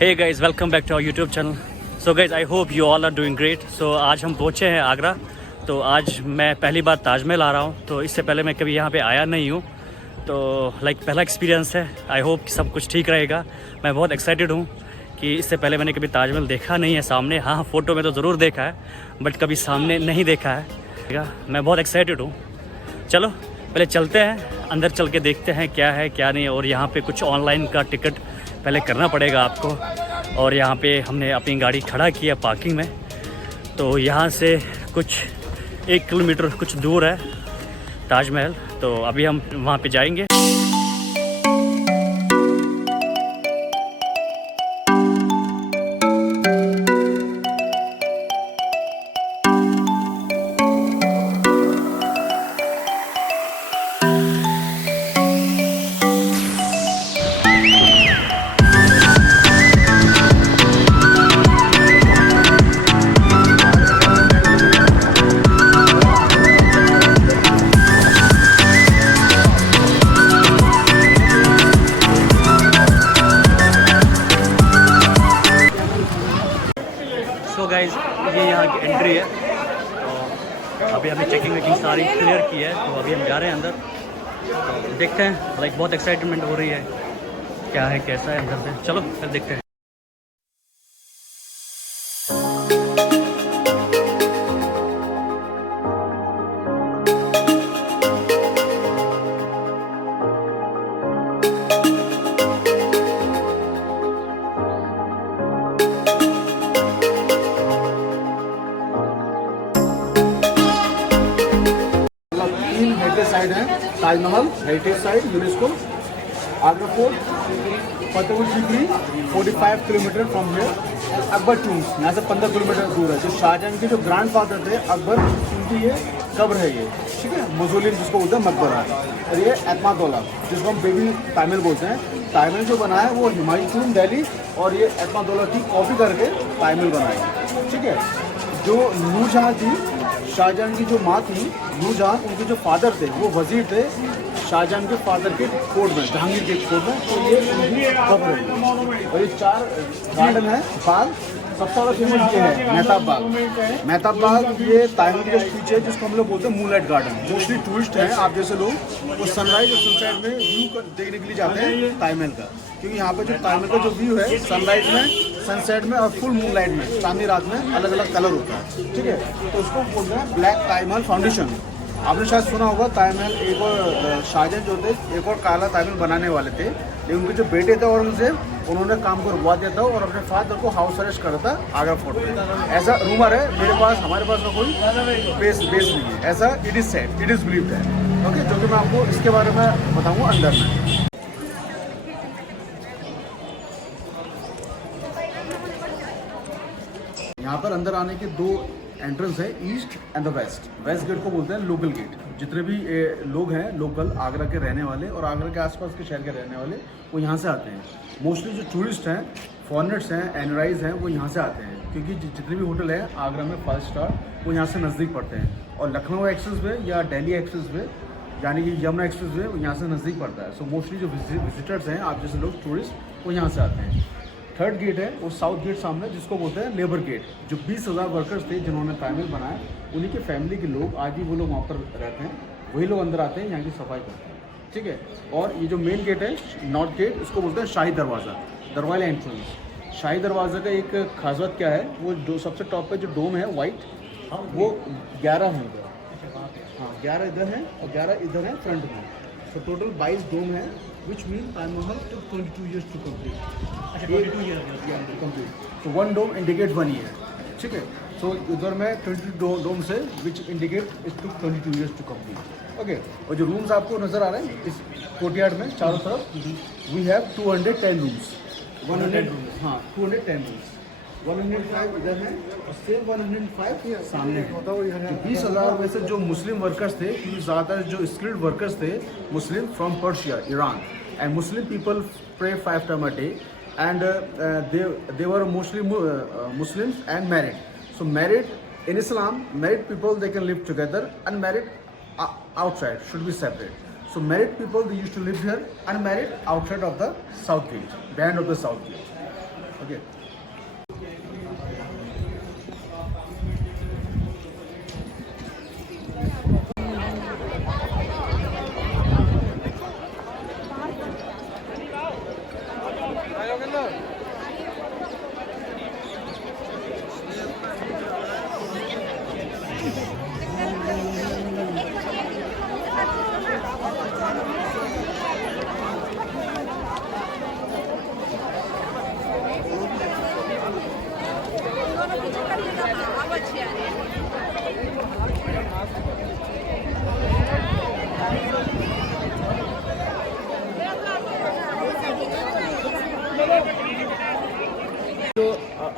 Hey guys, welcome back to our YouTube channel. So guys, I hope you all are doing great. So आज हम पहुँचे हैं आगरा। तो आज मैं पहली बार ताजमहल आ रहा हूँ। तो इससे पहले मैं कभी यहाँ पे आया नहीं हूँ। तो पहला एक्सपीरियंस है। आई होप कि सब कुछ ठीक रहेगा। मैं बहुत एक्साइटेड हूँ कि इससे पहले मैंने कभी ताजमहल देखा नहीं है सामने। हाँ, फ़ोटो में तो ज़रूर देखा है, बट कभी सामने नहीं देखा है। मैं बहुत एक्साइटेड हूँ। चलो पहले चलते हैं, अंदर चल के देखते हैं क्या है क्या नहीं। और यहाँ पे कुछ ऑनलाइन का टिकट पहले करना पड़ेगा आपको। और यहाँ पे हमने अपनी गाड़ी खड़ा किया पार्किंग में। तो यहाँ से कुछ 1 किलोमीटर कुछ दूर है ताजमहल। तो अभी हम वहाँ पे जाएंगे। सो गाइज, ये यहाँ की एंट्री है। तो अभी हमें चेकिंग वेकिंग सारी क्लियर की है। तो अभी हम जा रहे हैं अंदर। तो देखते हैं, बहुत एक्साइटमेंट हो रही है, क्या है कैसा है अंदर से। चलो फिर देखते हैं। हेरिटेज साइड है, Taj Mahal heritage site UNESCO, Agra fort, Fatehpur Sikri 45 kilometre from here, Akbar tombs यहाँ से 15 किलोमीटर दूर है। जो शाहजहां के जो ग्रैंड फादर थे अकबर, उनकी ये कब्र है ये, ठीक है, मौजूलियम जिसको बोलते हैं, मकबरा। और ये एतमादौला जिसको हम बेबी ताजमहल बोलते हैं। ताजमहल जो बना है वो हिमायू टूम दिल्ली, और ये एतमादौला की कॉपी करके ताजमहल बनाई, ठीक है। जो नूरजहां थी, शाहजहां की जो माँ थी नूरजहां, उनके जो फादर थे वो वजीर थे शाहजहां के फादर के कोर्ट में, जहांगीर के कोर्ट में। तो ये उनकी कब्र है। और ये 4 गार्डन है, बाग। सबसे ज़्यादा फेमस ये है मेहताब बाग। मेहताब बाग ये ताजमहल के पीछे है, जिसको हम लोग बोलते हैं मूनलाइट गार्डन। मोस्टली टूरिस्ट हैं आप जैसे लोग, वो सनराइज और सनसेट में व्यू देखने के लिए जाते हैं ताजमहल का। क्योंकि यहाँ पे जो ताजमहल का जो व्यू है, सनराइज में, सनसेट में और फुल मूनलाइट में, चांदनी रात में अलग अलग कलर होता है, ठीक है। तो उसको बोलते हैं ब्लैक ताजमहल फाउंडेशन। आपने शायद सुना होगा ताजमहल, एक और शाहजहां जो थे एक और काला ताजमहल बनाने वाले थे, लेकिन उनके जो बेटे थे औरंगजेब, उन्होंने काम को रुकवा दिया था और अपने फादर को हाउस अरेस्ट करा था आगरा फोर्ट में। ऐसा रूमर है, हमारे पास में कोई बेस नहीं है, ऐसा it is said, it is believed है, ओके। जो कि मैं आपको इसके बारे में बताऊँगा अंदर में। यहाँ पर अंदर आने के 2 एंट्रेंस है, east and the west. West gate को बोलते हैं लोकल गेट। जितने भी लोग हैं लोकल आगरा के रहने वाले और आगरा के आसपास के शहर के रहने वाले, वो यहाँ से आते हैं। मोस्टली जो टूरिस्ट हैं, फॉरेनर्स हैं, एनआरआईज हैं, वो यहाँ से आते हैं। क्योंकि जितने भी होटल हैं आगरा में 5 स्टार, वो यहाँ से नज़दीक पड़ते हैं। और लखनऊ एक्सप्रेस वे या दिल्ली एक्सप्रेस वे, यानी कि यमुना एक्सप्रेस वे, वो यहाँ से नज़दीक पड़ता है। सो मोस्टली जो विजिटर्स हैं आप जैसे लोग, टूरिस्ट, वो यहाँ से आते हैं। थर्ड गेट है वो साउथ गेट सामने, जिसको बोलते हैं लेबर गेट। जो 20,000 वर्कर्स थे जिन्होंने ताजमहल बनाया, उन्हीं के फैमिली के लोग आज भी वो लोग वहाँ पर रहते हैं, वही लोग अंदर आते हैं, यहाँ की सफाई करते हैं, ठीक है। और ये जो मेन गेट है नॉर्थ गेट, इसको बोलते हैं शाही दरवाज़ा, दरवाजा एंट्रेंस। शाही दरवाज़ा का एक खास बात क्या है, वो सबसे टॉप पे जो डोम है वाइट, वो 11 हैं इधर, हाँ 11 इधर हैं और 11 इधर हैं फ्रंट में। तो टोटल 22 डोम है, which means Taj Mahal took 22 years to complete. 22 years to complete. So one dome indicates 1 year. ठीक है। So इधर में 22 डोम से which indicate it took 22 years to complete. Okay. और जो रूम्स आपको नजर आ रहे हैं इस कोर्टयार्ड में चारों तरफ, we have 210 rooms. 100 rooms. हाँ 210 rooms. 105 इधर है और सेम 105 सामने है। 20,000 में से जो मुस्लिम वर्कर्स थे, क्योंकि ज़्यादातर जो स्किल्ड वर्कर्स थे Muslim from Persia, Iran, and Muslim people pray 5 time a day, and they were mostly Muslims and married. So married in Islam, married people they can live together, unmarried outside should be separate. So married people, they used to live here, unmarried outside of the south gate, behind of the south gate. ठीक है।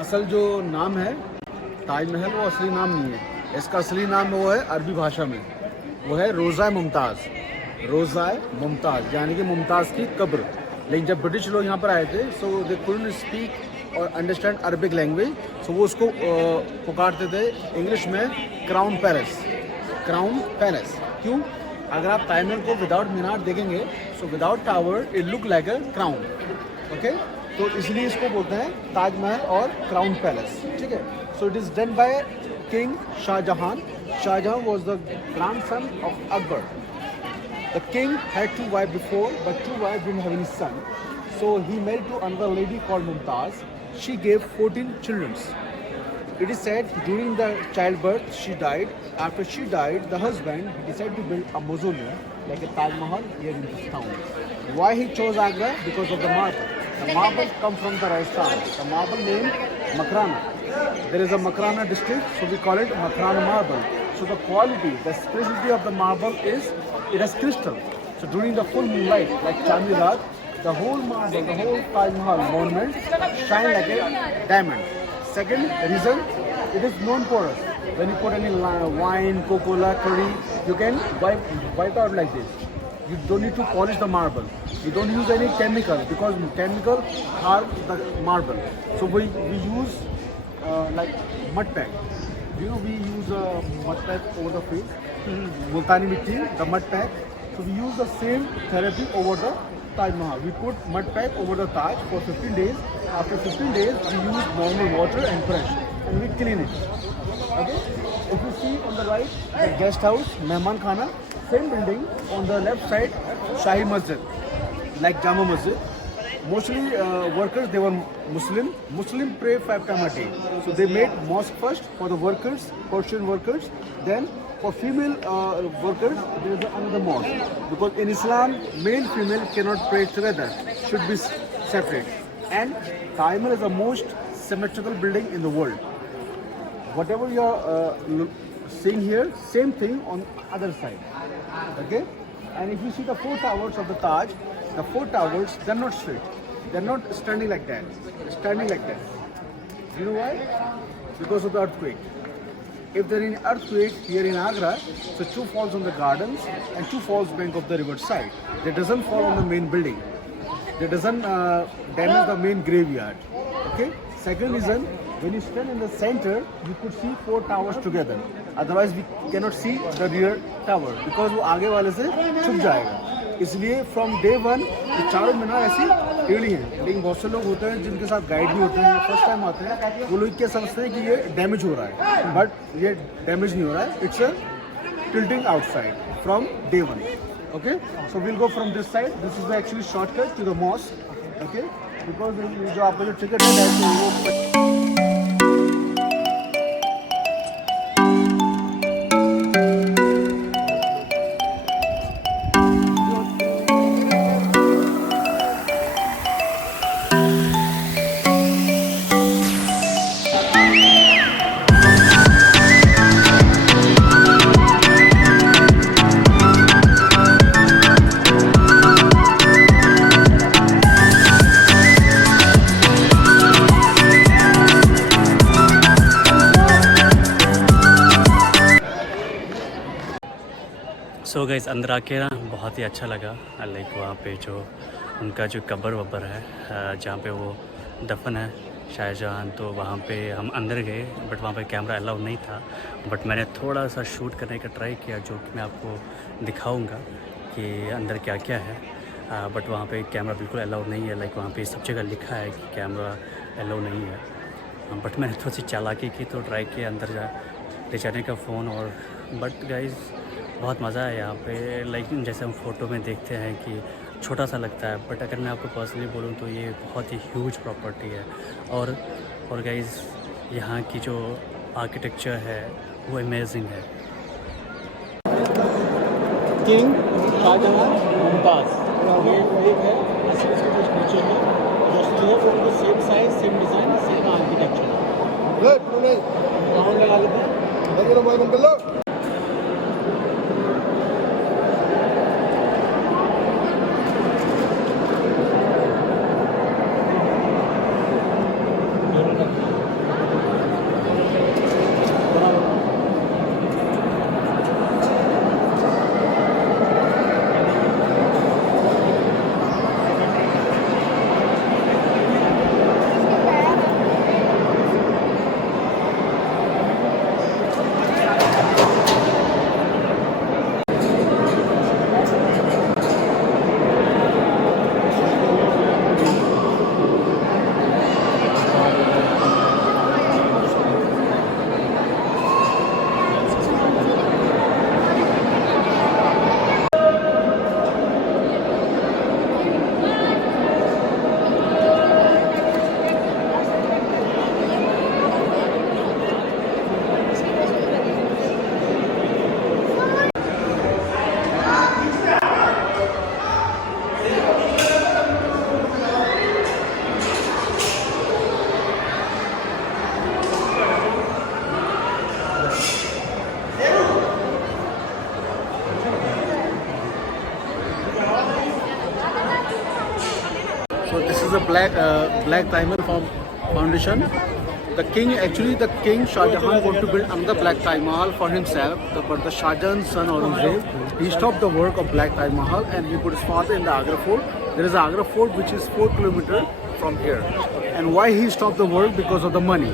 असल जो नाम है ताजमहल, वो असली नाम नहीं है। इसका असली नाम वो है अरबी भाषा में, वो है रोज़ा मुमताज़। रोज़ा मुमताज़ यानी कि मुमताज़ की कब्र। लेकिन जब ब्रिटिश लोग यहाँ पर आए थे, सो दे कुडंट स्पीक और अंडरस्टैंड अरबिक लैंग्वेज, सो वो उसको पुकारते थे इंग्लिश में क्राउन पैलेस। क्राउन पैलेस क्यों? अगर आप ताजमहल को विदाउट मीनार देखेंगे, so without tower it look like a crown. Okay, तो इसलिए इसको बोलते हैं ताजमहल और क्राउन पैलेस। ठीक है। So it is done by king Shah Jahan. Shah Jahan was the grandson of Akbar. The king had 2 wives before, but 2 wives didn't have any son. So he married to another lady called Mumtaz. She gave 14 children. It is said during the childbirth she died. After she died, the husband decided to build a mausoleum like a Taj Mahal here in this town. Why he chose Agra? Because of the marble. The marble comes from the Rajasthan. The marble named Makrana. There is a Makrana district, so we call it Makrana marble. So the quality, the specialty of the marble is it has crystal. So during the full moonlight, like Chandni Raat, the whole marble, the whole Taj Mahal monument shine like a diamond. Second reason, it is non-porous. When you put any wine, Coca-Cola, curry, you can wipe out like this. You don't need to polish the marble. You don't use any chemical because chemical harm the marble. So we use like mud pack. You know, we use a mud pack over the face. Multani mitti, the mud pack. So we use the same therapy over the Taj Mahal. We put mud pack over the Taj for 15 days. After 15 days, we use normal water and brush, and we clean it. Okay? If you see on the right, the guest house, Mehman Khana, same building. On the left side, Shahi Masjid, like Jama Masjid. Mostly workers, they were Muslim. Muslim pray 5 times a day. So they made mosque first for the workers, Persian workers. Then for female workers, there is another mosque. Because in Islam, male female cannot pray together. Should be separate. And Taj Mahal is the most symmetrical building in the world. Whatever you are seeing here, same thing on other side. Okay? And if you see the 4 towers of the Taj, the 4 towers, they're not straight. They're not standing like that. They're standing like that. You know why? Because of the earthquake. If there is an earthquake here in Agra, so 2 falls on the gardens and 2 falls bank of the river side. That doesn't fall on the main building. That doesn't damage the main graveyard. Okay? Second reason, when you stand in the center, you could see 4 towers together. Otherwise, we cannot see the rear tower because वो आगे वाले से छुप जाएगा. इसलिए from day 1 ये चारों मीनार ऐसी टेढ़ी हैं. लेकिन बहुत से लोग होते हैं जिनके साथ गाइड भी होते हैं, फर्स्ट टाइम आते हैं, वो लोग क्या समझते हैं कि ये डैमेज हो रहा है, बट ये डैमेज नहीं हो रहा है. It's a tilting outside from day 1. Okay, so will go from this side. This is the actually shortcut to the mosque. Okay, because जो आपका जो टिकट है वो सो गाइस अंदर आके ना बहुत ही अच्छा लगा. लाइक वहाँ पे जो उनका जो कब्र वब्र है जहाँ पे वो दफन है शाहजहां, तो वहाँ पे हम अंदर गए बट वहाँ पे कैमरा अलाउ नहीं था. बट मैंने थोड़ा सा शूट करने का ट्राई किया जो कि मैं आपको दिखाऊंगा कि अंदर क्या क्या है. बट वहाँ पे कैमरा बिल्कुल अलाउ नहीं है. लाइक वहाँ पे सब जगह लिखा है कि कैमरा एलो नहीं है। बट मैंने थोड़ी सी चालाकी की तो ट्राई किया अंदर ले जाने का फ़ोन। और बट गाइस बहुत मज़ा है यहाँ पे। लाइक जैसे हम फ़ोटो में देखते हैं कि छोटा सा लगता है, बट अगर मैं आपको पर्सनली बोलूँ तो ये बहुत ही ह्यूज प्रॉपर्टी है। और गाइस यहाँ की जो आर्किटेक्चर है वो अमेजिंग है। किंग शाहजहां मुमताज़ ये एक है, ऐसे इसके कुछ नीचे है जो स्टील है, वो same size same design same architecture round लगा लेते हैं। So this is a black diamond foundation. The king Shah Jahan wanted to build another black Taj Mahal for himself, but the Shah Jahan's son Aurangzeb, he stopped the work of black Taj Mahal and he put his father in the Agra fort. There is Agra fort which is 4 kilometers from here. And why he stopped the work? Because of the money.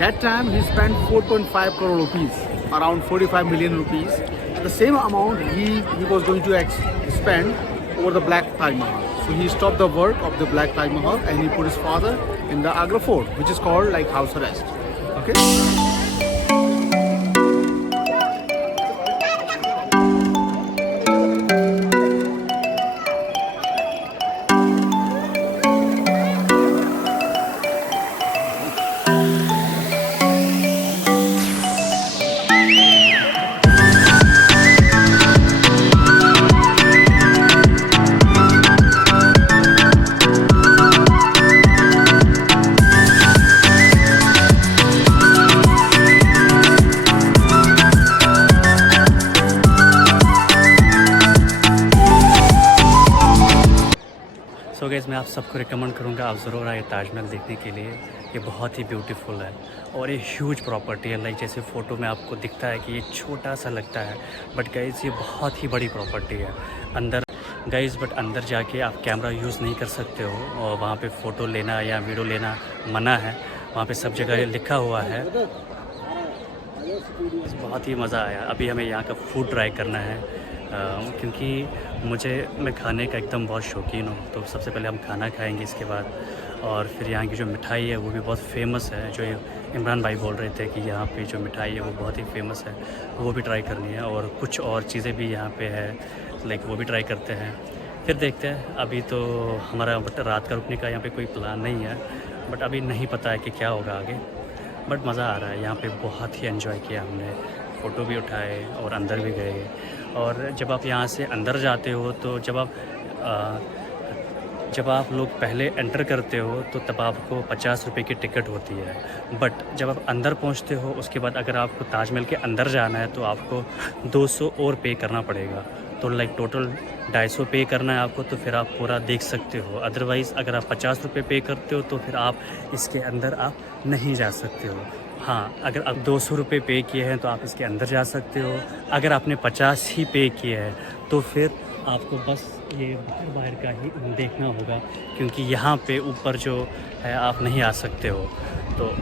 That time he spent 4.5 crore rupees, around 45 million rupees. The same amount he was going to spend over the black Taj Mahal. So he stopped the work of the black Taj Mahal and he put his father in the Agra fort, which is called like house arrest. Okay. So guys मैं आप सबको recommend करूँगा आप ज़रूर आए ताजमहल देखने के लिए। ये बहुत ही ब्यूटीफुल है और ये ह्यूज प्रॉपर्टी है। लाइक जैसे फ़ोटो में आपको दिखता है कि ये छोटा सा लगता है, बट गाइस ये बहुत ही बड़ी प्रॉपर्टी है। अंदर गाइस बट अंदर जाके आप कैमरा यूज़ नहीं कर सकते हो और वहाँ पे फ़ोटो लेना या वीडियो लेना मना है। वहाँ पे सब जगह लिखा हुआ है। बहुत ही मज़ा आया। अभी हमें यहाँ का फूड ट्राई करना है क्योंकि मैं खाने का एकदम बहुत शौकीन हूँ। तो सबसे पहले हम खाना खाएंगे इसके बाद, और फिर यहाँ की जो मिठाई है वो भी बहुत फेमस है। जो इमरान भाई बोल रहे थे कि यहाँ पे जो मिठाई है वो बहुत ही फेमस है, वो भी ट्राई करनी है। और कुछ और चीज़ें भी यहाँ पे है, लाइक वो भी ट्राई करते हैं। फिर देखते हैं। अभी तो हमारा बट रात का रुकने का यहाँ पे कोई प्लान नहीं है, बट अभी नहीं पता है कि क्या होगा आगे। बट मज़ा आ रहा है यहाँ पे, बहुत ही एंजॉय किया हमने। फ़ोटो भी उठाए और अंदर भी गए। और जब आप यहाँ से अंदर जाते हो तो जब आप लोग पहले एंटर करते हो तो तब आपको 50 रुपये की टिकट होती है। बट जब आप अंदर पहुँचते हो उसके बाद अगर आपको ताजमहल के अंदर जाना है तो आपको 200 और पे करना पड़ेगा। तो लाइक टोटल 250 पे करना है आपको, तो फिर आप पूरा देख सकते हो। अदरवाइज़ अगर आप 50 रुपये पे करते हो तो फिर आप इसके अंदर आप नहीं जा सकते हो। हाँ, अगर आप 200 रुपये पे किए हैं तो आप इसके अंदर जा सकते हो। अगर आपने 50 ही पे किए हैं तो फिर आपको बस ये बाहर का ही देखना होगा, क्योंकि यहाँ पे ऊपर जो है आप नहीं आ सकते हो। तो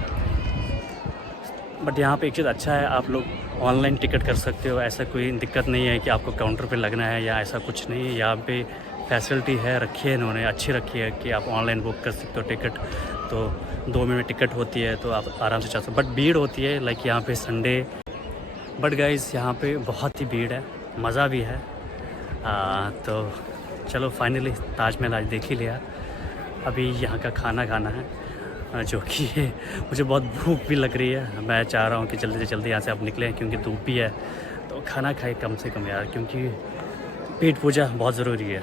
बट यहाँ पे एक चीज़ अच्छा है, आप लोग ऑनलाइन टिकट कर सकते हो। ऐसा कोई दिक्कत नहीं है कि आपको काउंटर पे लगना है या ऐसा कुछ नहीं है। यहाँ पे फैसिलिटी है, रखी है इन्होंने, अच्छी रखी है कि आप ऑनलाइन बुक कर सकते हो टिकट। तो 2 मिनट में टिकट होती है तो आप आराम से जा सकते, बट भीड़ होती है लाइक यहाँ पे संडे। बट गाइस यहाँ पे बहुत ही भीड़ है, मज़ा भी है। तो चलो फाइनली ताजमहल आज देख ही लिया। अभी यहाँ का खाना खाना है जो कि मुझे बहुत भूख भी लग रही है। मैं चाह रहा हूँ कि जल्दी से जल्दी यहाँ से आप निकलें क्योंकि धूप भी है, तो खाना खाए कम से कम यार, क्योंकि पेट पूजा बहुत ज़रूरी है।